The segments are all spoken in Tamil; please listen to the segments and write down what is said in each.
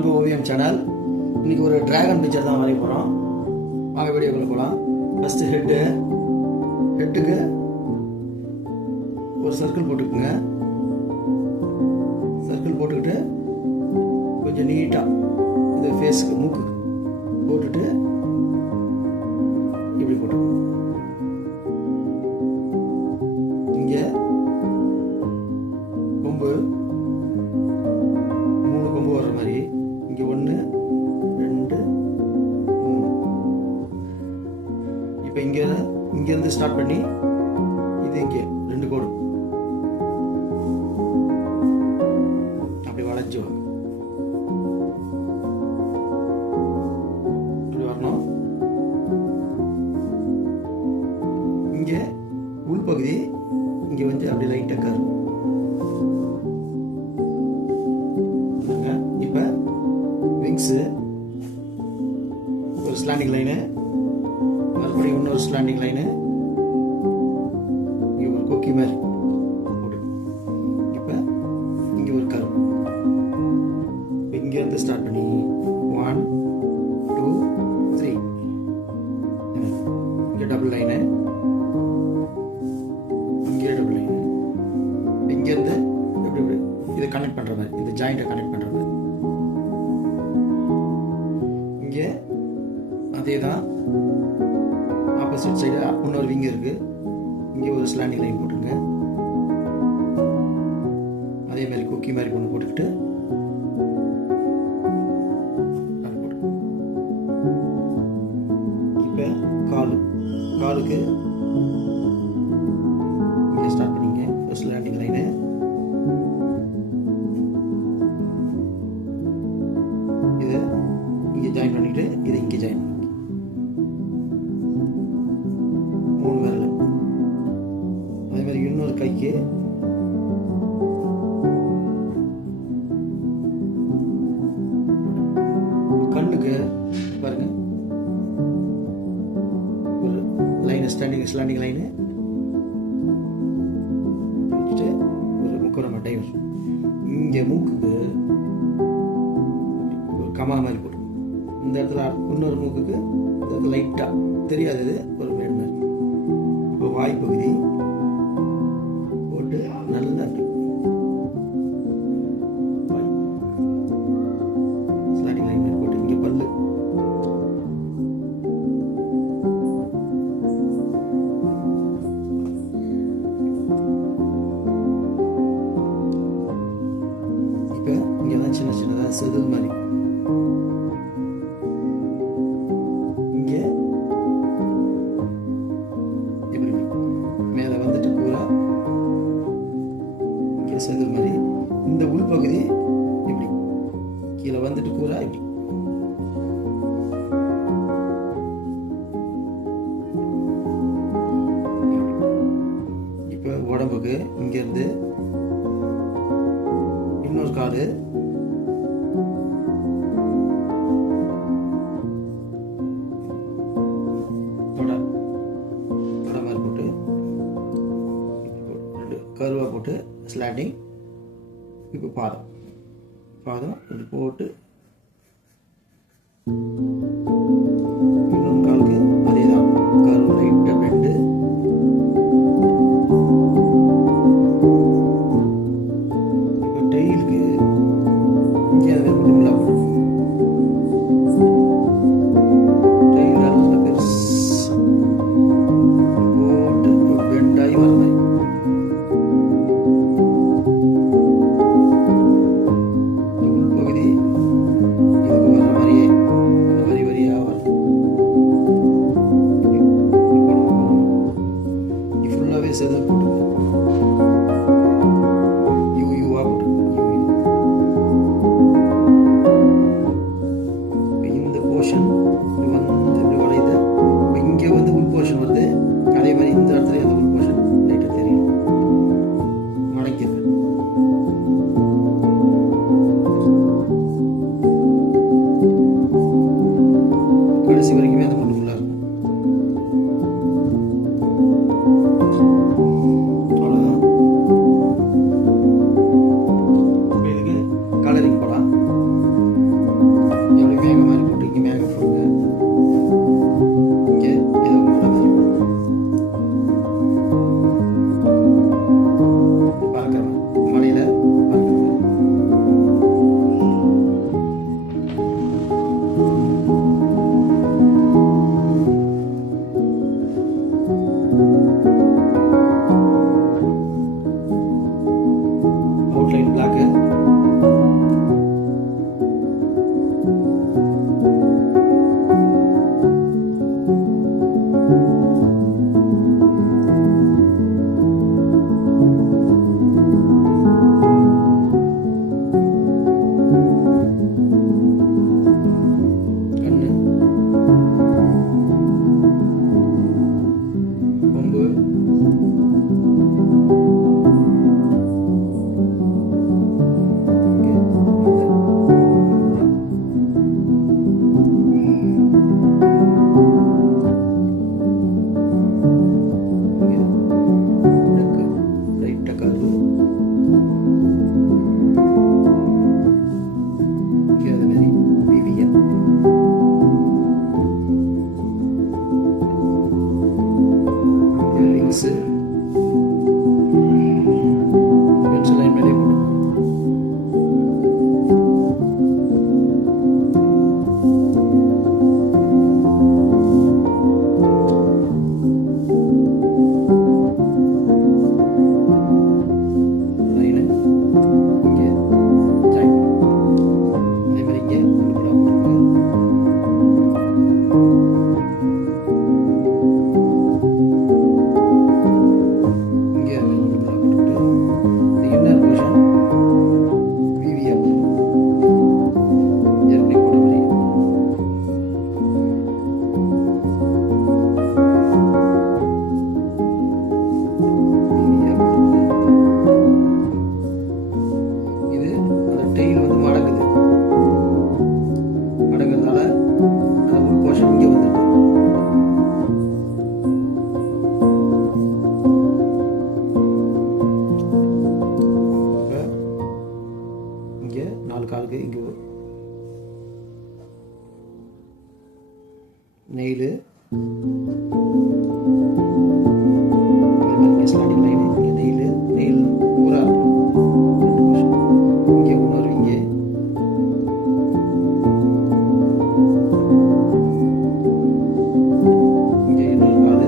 அன்பு ஓவியம் சேனல். இன்னைக்கு ஒரு டிராகன் பிக்சர் தான் வரைய போகிறோம். வாங்க வீடியோக்குள்ள போகலாம். ஃபஸ்ட்டு ஹெட்டுக்கு ஒரு சர்க்கிள் போட்டுக்குங்க. சர்க்கிள் போட்டுக்கிட்டு கொஞ்சம் நீட்டாக இந்த ஃபேஸுக்கு மூக்கு போட்டுட்டு இப்படி போட்டு இங்கே கொம்பு 3 கொம்பு வர்ற மாதிரி இங்கே 1 2 3. இப்போ இங்கேருந்து ஸ்டார்ட் பண்ணி இது இங்கே 2 கோடு அப்படி வளைஞ்சு வரும். இப்படி வரணும். இங்கே உள்பகுதி இங்கே வந்து அப்படி லைட்டாக கரும். இப்போ விங்ஸு ஒரு ஸ்லாண்டிங் லைனு, மறுபடியும் இன்னொரு ஸ்லாண்டிங் லைனு, இங்கே ஒரு கொக்கி மாதிரி போட்டு இப்போ இங்கே ஒரு கர்வ். இங்கேருந்து ஸ்டார்ட் பண்ணி 1 2 3 இங்கே டபுள் லைனு, இங்கே டபுள் லைனு, இங்கேருந்து இப்படி இப்படி இதை கனெக்ட் பண்ணுற மாதிரி, இந்த ஜாயிண்ட்டை கனெக்ட் பண்ணுற மாதிரி. இங்கே அதே தான் ஆப்போசிட் சைடு இன்னொரு விங் இருக்கு. இங்கே ஒரு ஸ்லாண்டிங் லைன் போட்டுருங்க. அதே மாதிரி குக்கி மாதிரி ஒன்று போட்டுக்கிட்டு இப்போ காலுக்கு இங்கே ஸ்டார்ட் பண்ணிங்க. ஃபர்ஸ்ட் ஸ்லாண்டிங் லைனு, இதை இங்கே ஜாயின் பண்ணிட்டு இதை இங்கே ஜாயின் பண்ணி 3 விரல். அதே மாதிரி இன்னொரு கைக்கு கண்ணுக்கு பாருங்க ஒரு லைன் ஸ்லாண்டிங் லைனு வச்சுட்டு ஒரு முக்கோண மட்டை வரும். இங்கே மூக்குக்கு ஒரு கமா மாதிரி போடும். இந்த இடத்துல இன்னொரு மூக்குக்கு இந்த இடத்துல லைட்டாக தெரியாதது ஒரு மேடு மாதிரி. இப்போ வாய் பகுதி போட்டு நல்லா ஸ்லாண்டிங் லைன் மாதிரி போட்டு இங்கே பல்லு இப்போ இங்கெல்லாம் சின்னதாக செதில் மாதிரி. இங்கே இப்படி மேலே வந்துட்டு பூரா இங்கே செதில் மாதிரி. இந்த உள்பகுதி இப்படி கீழே வந்துட்டு பூரா இப்படி. இப்போ உடம்புக்கு இங்கேருந்து இன்னொரு காலு, கருவா போட்டு ஸ்லாண்டிங். இப்போ பாதம் இப்படி போட்டு இன்னொரு காலுக்கு அதே தான் கருவு லைட்டாக பெண்டு. இப்போ டெய்லுக்கு இங்கே அதை குடும்பலா போட்டு டெய்ல் நல்லா பெருசு போட்டு பெண்டாகி வர மாதிரி. அதே மாதிரி இங்கே ஸ்லாண்டிங் லைனு, இங்கே நெயில் பூரா ரெண்டு போர்ஷன். இங்கே இன்னொரு, இங்கே இன்னொரு காது,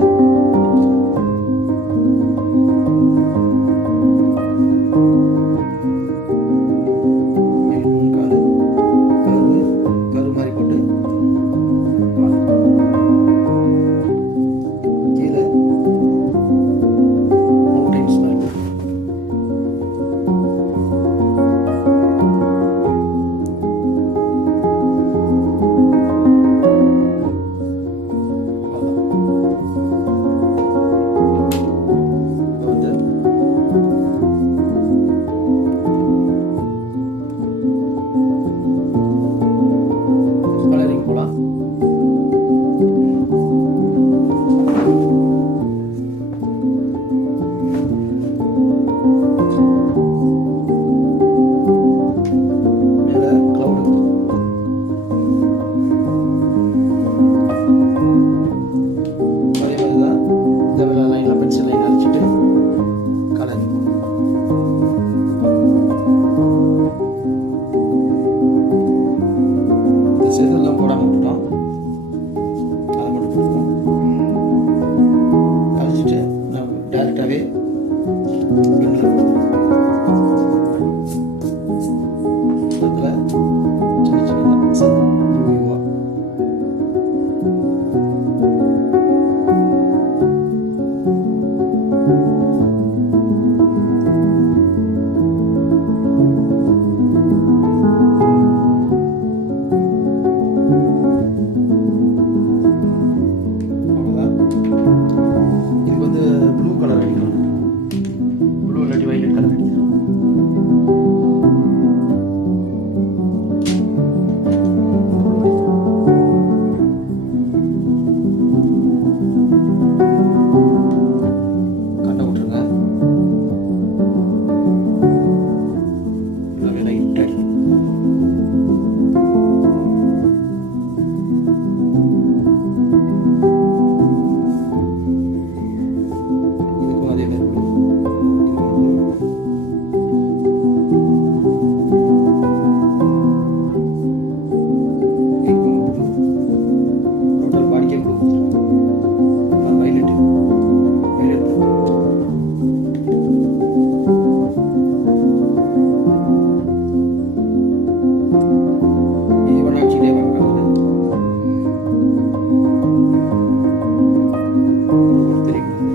இங்கே இன்னொரு காது, கரு மாதிரி போட்டு காது. கீழே மவுண்டைன்ஸ் மாதிரி கலரிங் போலாம். மேலே க்ளவுடு, அதே மாதிரி தான் இந்த வெள்ளை லைனில் பென்சில் லைன் அடிச்சுட்டு கலரிங். இந்த செதுலாம் போடாமல் விட்டுட்டோம், அதை மட்டும் போட்டுப்போம். அழிச்சிட்டு நம்ம டேரெக்டாகவே பெண்ணில் இதில் சின்ன சின்னதாக யூ அவ்வளோதான். இதுக்கு வந்து ப்ளூ கலர் அடிக்கணும். ப்ளூ இல்லாட்டி வைலட் கலர் அடிக்கணும். கண்ணை விட்டுருங்க. எல்லாமே லைட்டாக அடிக்கணும். இதுக்கும் அதே மாதிரி blue. இதுக்கும் blue. இதுக்கும் blue. டோட்டல் பாடிக்கே ப்ளூ கொடுத்துருக்கோம். Violet violet blue. Even actually வாங்க கலரு தெரிகிறது.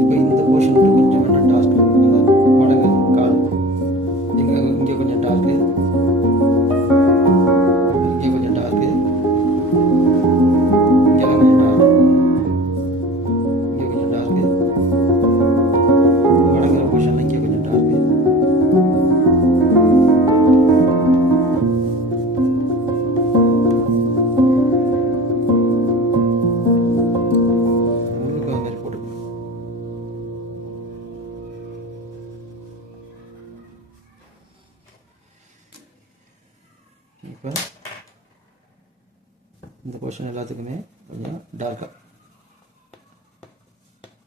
இப்போ இந்த போர்ஷன் மட்டும் கொஞ்சம் வேணாம் டாஸ்க். இந்த மடங்கு கால் இங்கே கொஞ்சம் டார்க்கு, இங்கே கொஞ்சம் டார்க்கு, இங்கெல்லாம் கொஞ்சம் டார்க்கு, இங்கே கொஞ்சம் டார்க்கு, மடங்குற போர்ஷனில் இங்கே கொஞ்சம் டார்க்கு. முள்ளுக்கு அது மாதிரி போட்டுக்கணும். இப்போ இந்த போர்ஷன் எல்லாத்துக்குமே கொஞ்சம் டார்க்காக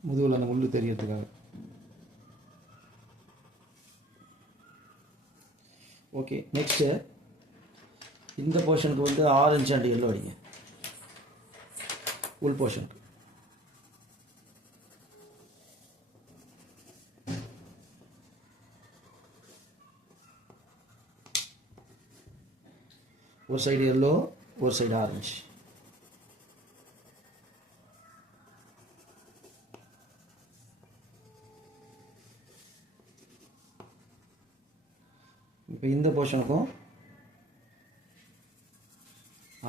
முதுகில் அந்த முள் தெரியறதுக்காக. ஓகே, நெக்ஸ்ட்டு இந்த போர்ஷனுக்கு வந்து ஆரஞ்சு அண்ட் எல்லோ அடிங்க. உள் போர்ஷனுக்கு ஒரு சைடு எல்லோ, ஒரு சைடு ஆரஞ்சு. இப்போ இந்த போர்ஷனுக்கும்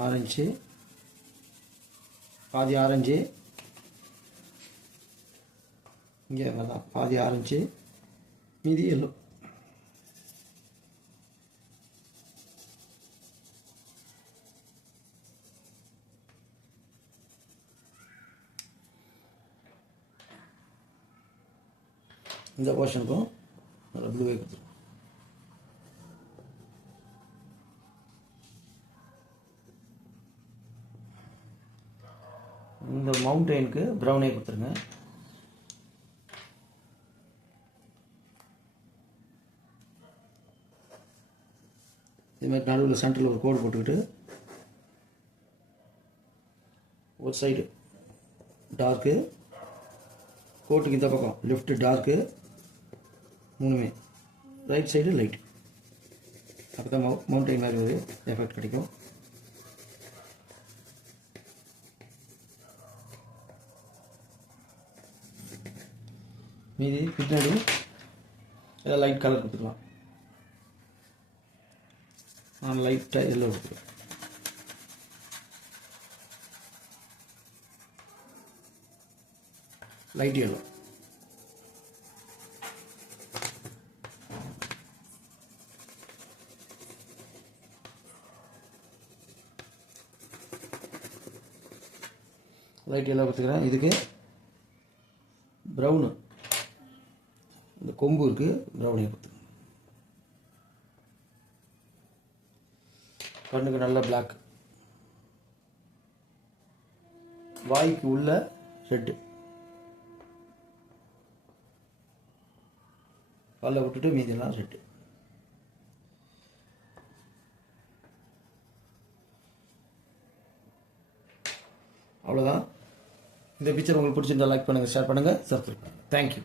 ஆரஞ்சு, பாதி ஆரஞ்சு, இங்கே தான் பாதி ஆரஞ்சு, மீதி எல்லோ. இந்த போர்ஷனுக்கும் நல்லா ப்ளூவே கொடுத்துருக்கோம். இந்த மவுண்டெயினுக்கு ப்ரௌனே கொடுத்துருங்க. இதுமாதிரி நடுவில் சென்டரில் ஒரு கோடு போட்டுக்கிட்டு ஒரு சைடு டார்க்கு, கோட்டுக்கு இந்த பக்கம் லெஃப்ட்டு டார்க்கு, மூணுமே ரைட் சைடு லைட். அப்போ தான் மவுண்டெயின் மாதிரி ஒரு எஃபெக்ட் கிடைக்கும். மீதி பின்னாடி லைட் கலர் கொடுத்துக்கலாம். நான் லைட்டாக எல்லோ கொடுத்துருவேன். Light yellow. லைட் எல்லோ கொடுத்துக்கிறேன். இதுக்கு ப்ரௌனு, இந்த கொம்பு இருக்குது, ப்ரௌனே கொடுத்துருங்க. கண்ணுக்கு நல்ல பிளாக், வாய்க்கு உள்ள ரெட்டு, பல்ல விட்டுட்டு மீதியெல்லாம் ரெட்டு. அவ்வளோதான். இந்த பிக்சர் உங்களுக்கு பிடிச்சிருந்தா லைக் பண்ணுங்கள், ஷேர் பண்ணுங்கள், சப்ஸ்கிரைப் பண்ணுங்கள். தேங்க்யூ.